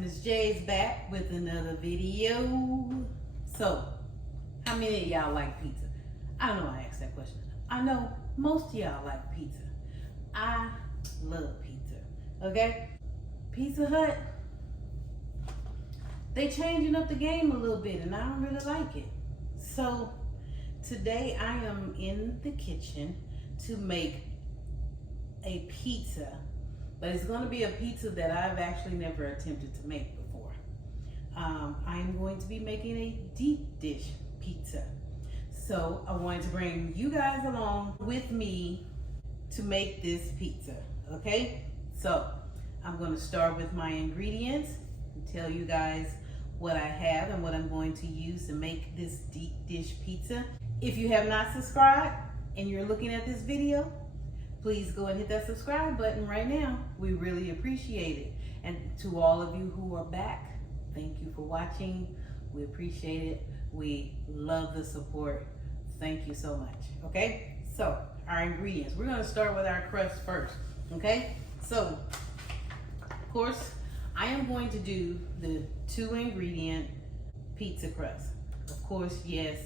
Miss J's back with another video. So, how many of y'all like pizza? I know I asked that question. I know most of y'all like pizza. I love pizza, okay? Pizza Hut, they changing up the game a little bit and I don't really like it. So, today I am in the kitchen to make a pizza, but it's going to be a pizza that I've actually never attempted to make before. I'm going to be making a deep dish pizza. So I wanted to bring you guys along with me to make this pizza, okay? So I'm going to start with my ingredients and tell you guys what I have and what I'm going to use to make this deep dish pizza. If you have not subscribed and you're looking at this video, please go and hit that subscribe button right now. We really appreciate it. And to all of you who are back, thank you for watching. We appreciate it. We love the support. Thank you so much. Okay, so our ingredients. We're gonna start with our crust first, okay? So, of course, I am going to do the 2-ingredient pizza crust. Of course, yes,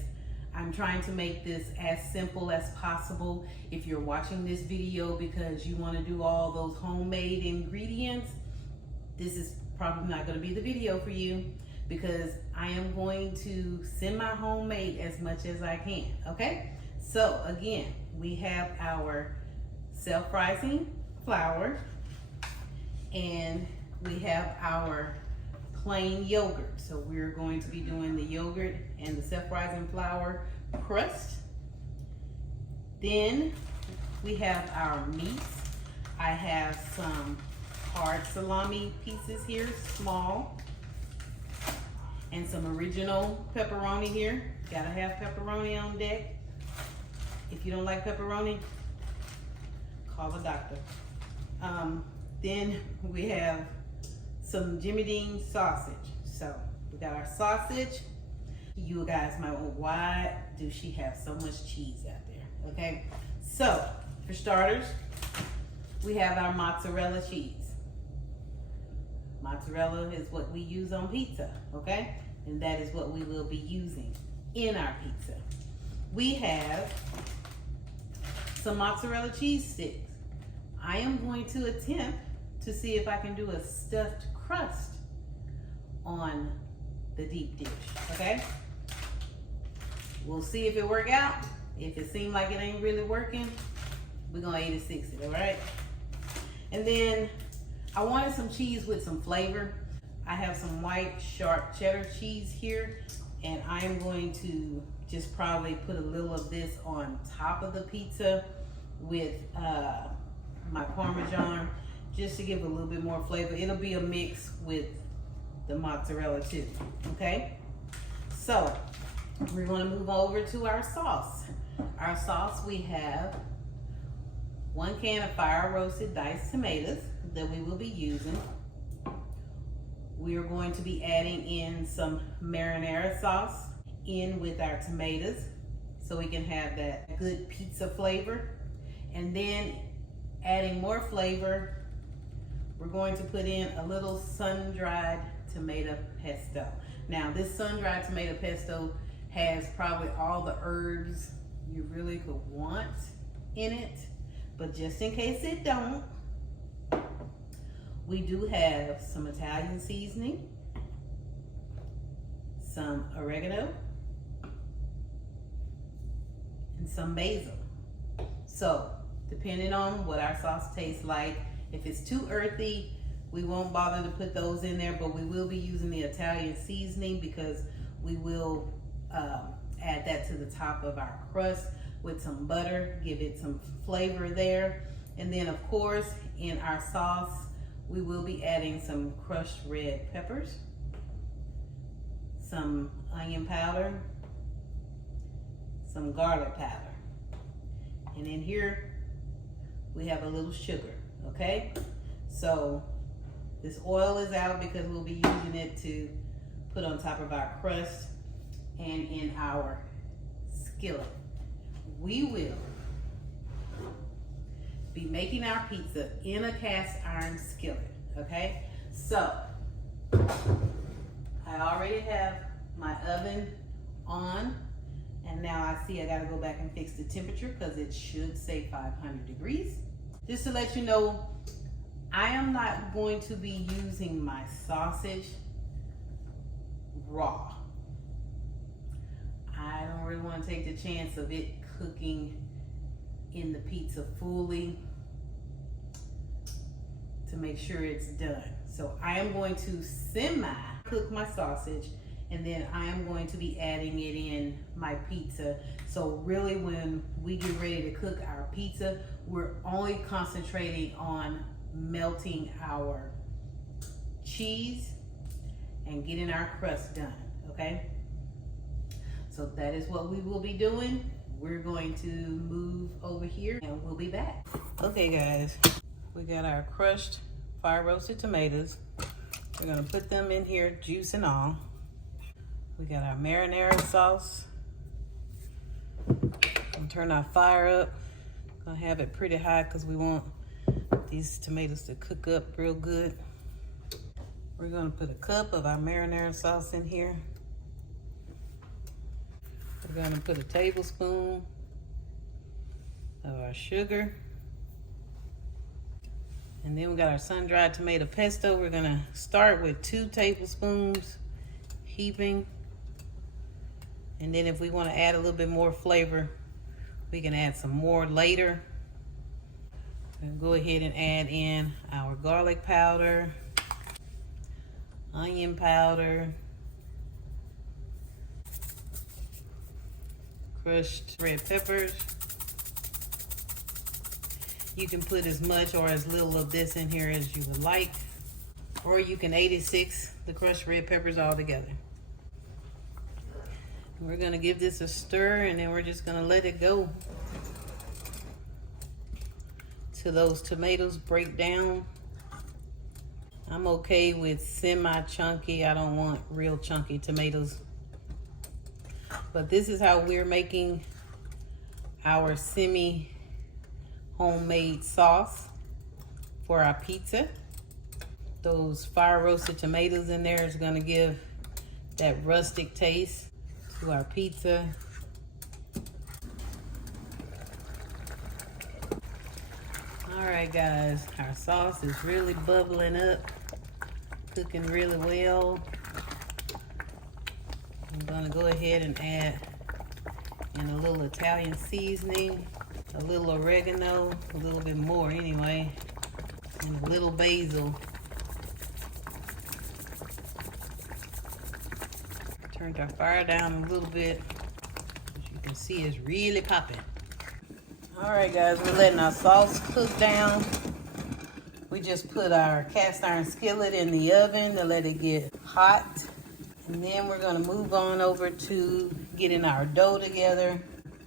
I'm trying to make this as simple as possible. If you're watching this video because you want to do all those homemade ingredients, this is probably not going to be the video for you, because I am going to semi-homemade as much as I can, okay? So again, we have our self-rising flour and we have our plain yogurt. So we're going to be doing the yogurt and the self-rising flour crust. Then we have our meats. I have some hard salami pieces here, small, and some original pepperoni here. Gotta have pepperoni on deck. If you don't like pepperoni, call a doctor. Then we have some Jimmy Dean sausage. So we got our sausage. You guys might wonder, why does she have so much cheese out there? Okay, so for starters, we have our mozzarella cheese. Mozzarella is what we use on pizza, okay? And that is what we will be using in our pizza. We have some mozzarella cheese sticks. I am going to attempt to see if I can do a stuffed crust on the deep dish, okay? We'll see if it work out. If it seems like it ain't really working, we're gonna 86 it, all right? And then I wanted some cheese with some flavor. I have some white sharp cheddar cheese here, and I am going to just probably put a little of this on top of the pizza with my Parmesan, just to give a little bit more flavor. It'll be a mix with the mozzarella too, okay? So we're gonna move over to our sauce. Our sauce, we have 1 can of fire roasted diced tomatoes that we will be using. We are going to be adding in some marinara sauce in with our tomatoes so we can have that good pizza flavor. And then adding more flavor, we're going to put in a little sun-dried tomato pesto. Now this sun-dried tomato pesto has probably all the herbs you really could want in it, but just in case it don't, we do have some Italian seasoning, some oregano, and some basil. So depending on what our sauce tastes like, if it's too earthy, we won't bother to put those in there, but we will be using the Italian seasoning because we will add that to the top of our crust with some butter, give it some flavor there. And then of course, in our sauce, we will be adding some crushed red peppers, some onion powder, some garlic powder. And in here, we have a little sugar, okay? So this oil is out because we'll be using it to put on top of our crust and in our skillet. We will be making our pizza in a cast iron skillet, okay? So I already have my oven on, and now I see I gotta go back and fix the temperature because it should say 500 degrees. Just to let you know, I am not going to be using my sausage raw. I don't really want to take the chance of it cooking in the pizza fully to make sure it's done. So I am going to semi-cook my sausage, and then I am going to be adding it in my pizza. So really when we get ready to cook our pizza, we're only concentrating on melting our cheese and getting our crust done, okay? So that is what we will be doing. We're going to move over here and we'll be back. Okay guys, we got our crushed fire roasted tomatoes. We're gonna put them in here, juice and all. We got our marinara sauce. Gonna turn our fire up. Gonna have it pretty high because we want these tomatoes to cook up real good. We're gonna put a cup of our marinara sauce in here. We're gonna put a tablespoon of our sugar. And then we got our sun-dried tomato pesto. We're gonna start with 2 tablespoons, heaping. And then if we wanna add a little bit more flavor, we can add some more later. And go ahead and add in our garlic powder, onion powder, crushed red peppers. You can put as much or as little of this in here as you would like, or you can 86 the crushed red peppers all together. We're gonna give this a stir, and then we're just gonna let it go till those tomatoes break down. I'm okay with semi-chunky. I don't want real chunky tomatoes. But this is how we're making our semi-homemade sauce for our pizza. Those fire roasted tomatoes in there is gonna give that rustic taste to our pizza. All right guys, our sauce is really bubbling up, cooking really well. I'm gonna go ahead and add in a little Italian seasoning, a little oregano, a little bit more anyway, and a little basil. Turned our fire down a little bit. As you can see, it's really popping. All right guys, we're letting our sauce cook down. We just put our cast iron skillet in the oven to let it get hot. And then we're gonna move on over to getting our dough together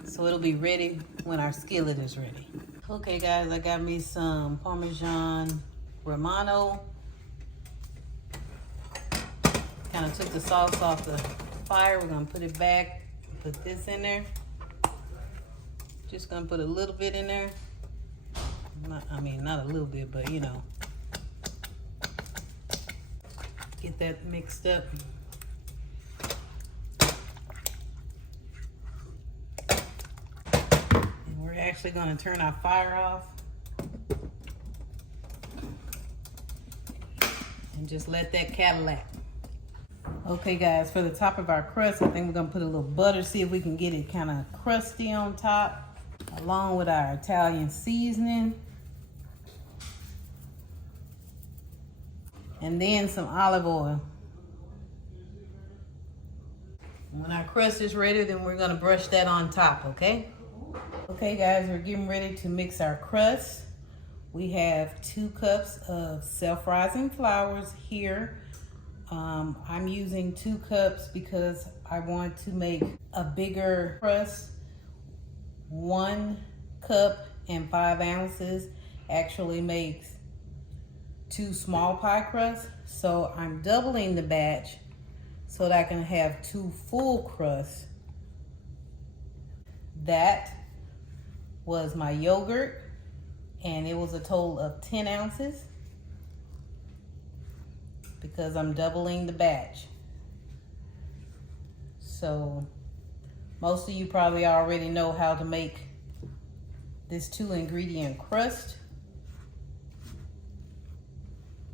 so it'll be ready when our skillet is ready. Okay guys, I got me some Parmesan Romano. Kind of took the sauce off the fire. We're gonna put it back, put this in there. Just gonna put a little bit in there. Not a little bit, but you know. Get that mixed up. And we're actually gonna turn our fire off. And just let that Cadillac. Okay guys, for the top of our crust, I think we're gonna put a little butter, see if we can get it kind of crusty on top, along with our Italian seasoning. And then some olive oil. When our crust is ready, then we're gonna brush that on top, okay? Okay guys, we're getting ready to mix our crust. We have 2 cups of self-rising flours here. I'm using 2 cups because I want to make a bigger crust. 1 cup and 5 ounces actually makes 2 small pie crusts. So I'm doubling the batch so that I can have 2 full crusts. That was my yogurt, and it was a total of 10 ounces. because I'm doubling the batch. So most of you probably already know how to make this 2-ingredient crust.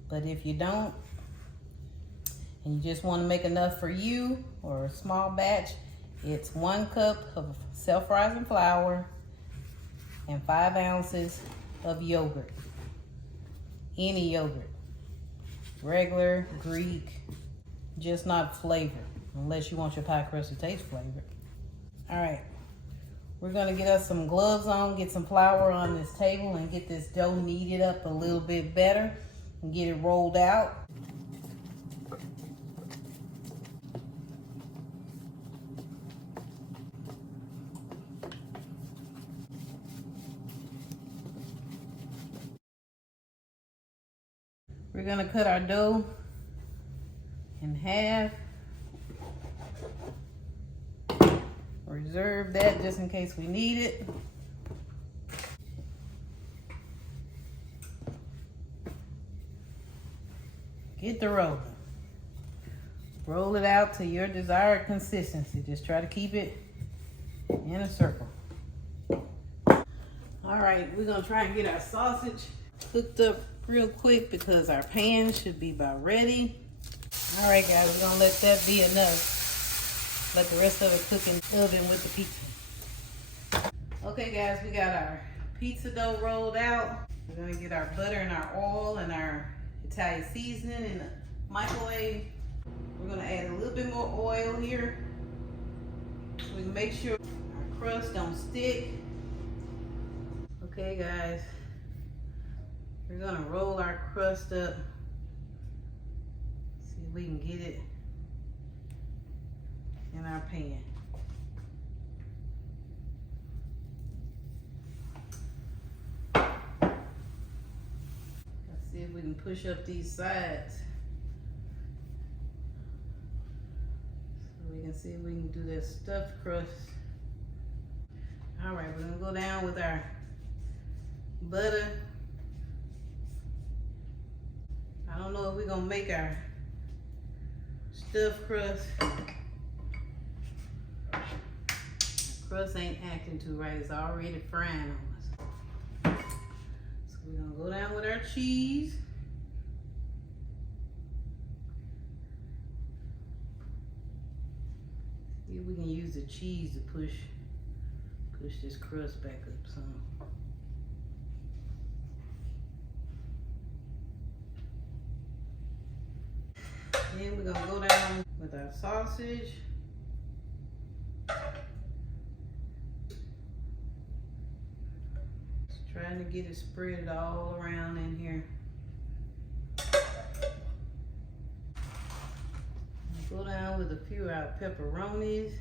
But if you don't, and you just want to make enough for you or a small batch, it's 1 cup of self-rising flour and 5 ounces of yogurt. Any yogurt. Regular, Greek, just not flavored, unless you want your pie crust to taste flavored. All right, we're gonna get us some gloves on, get some flour on this table, and get this dough kneaded up a little bit better and get it rolled out. We're gonna cut our dough in half. Reserve that just in case we need it. Get the rolling. Roll it out to your desired consistency. Just try to keep it in a circle. All right, we're gonna try and get our sausage cooked up real quick because our pan should be about ready. All right, guys, we're gonna let that be enough. Let the rest of it cook in the oven with the pizza. Okay, guys, we got our pizza dough rolled out. We're gonna get our butter and our oil and our Italian seasoning in the microwave. We're gonna add a little bit more oil here so we can make sure our crust don't stick. Okay, guys, we're gonna roll our crust up. See if we can get it in our pan. Let's see if we can push up these sides so we can see if we can do that stuffed crust. All right, we're gonna go down with our butter. I don't know if we're gonna make our stuffed crust. Crust ain't acting too right. It's already frying on us. So we're gonna go down with our cheese. See if we can use the cheese to push this crust back up some. Then we're gonna go down with our sausage. Trying to get it spread all around in here. Go down with a few of our pepperonis.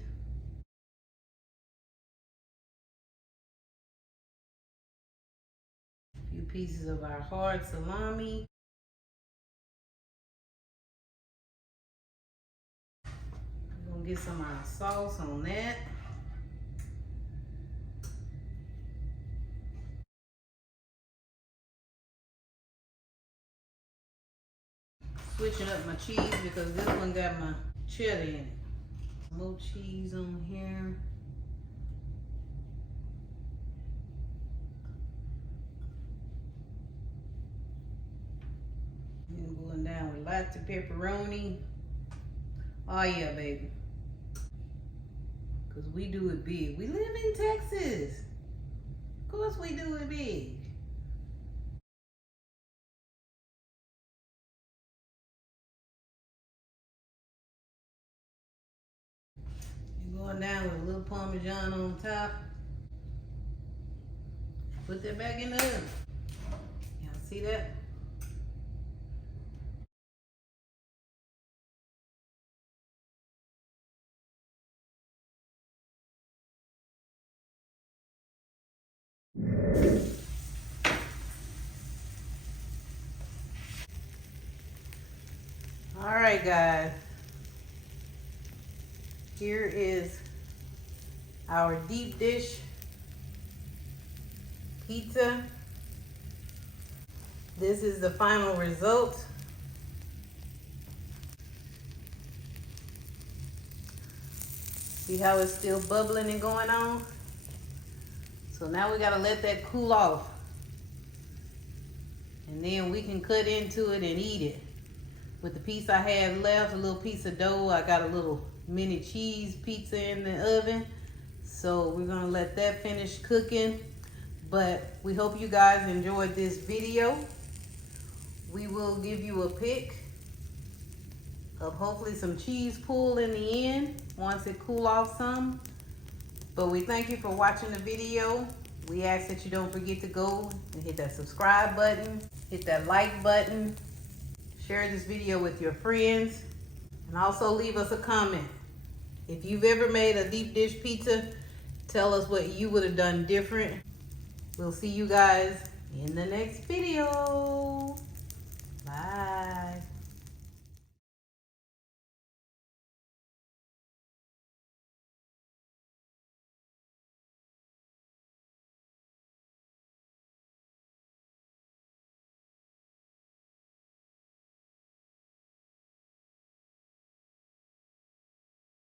A few pieces of our hard salami. We're gonna get some of our sauce on that. Switching up my cheese because this one got my cheddar in it. More cheese on here. And going down with lots of pepperoni. Oh yeah, baby. Because we do it big. We live in Texas. Of course we do it big. Going down with a little Parmesan on top. Put that back in the oven. Y'all see that? All right, guys. Here is our deep dish pizza. This is the final result. See how it's still bubbling and going on? So now we gotta let that cool off. And then we can cut into it and eat it. With the piece I had left, a little piece of dough, I got a little mini cheese pizza in the oven. So we're gonna let that finish cooking. But we hope you guys enjoyed this video. We will give you a pic of hopefully some cheese pool in the end once it cool off some. But we thank you for watching the video. We ask that you don't forget to go and hit that subscribe button, hit that like button, share this video with your friends, and also leave us a comment. If you've ever made a deep dish pizza, tell us what you would have done different. We'll see you guys in the next video. Bye.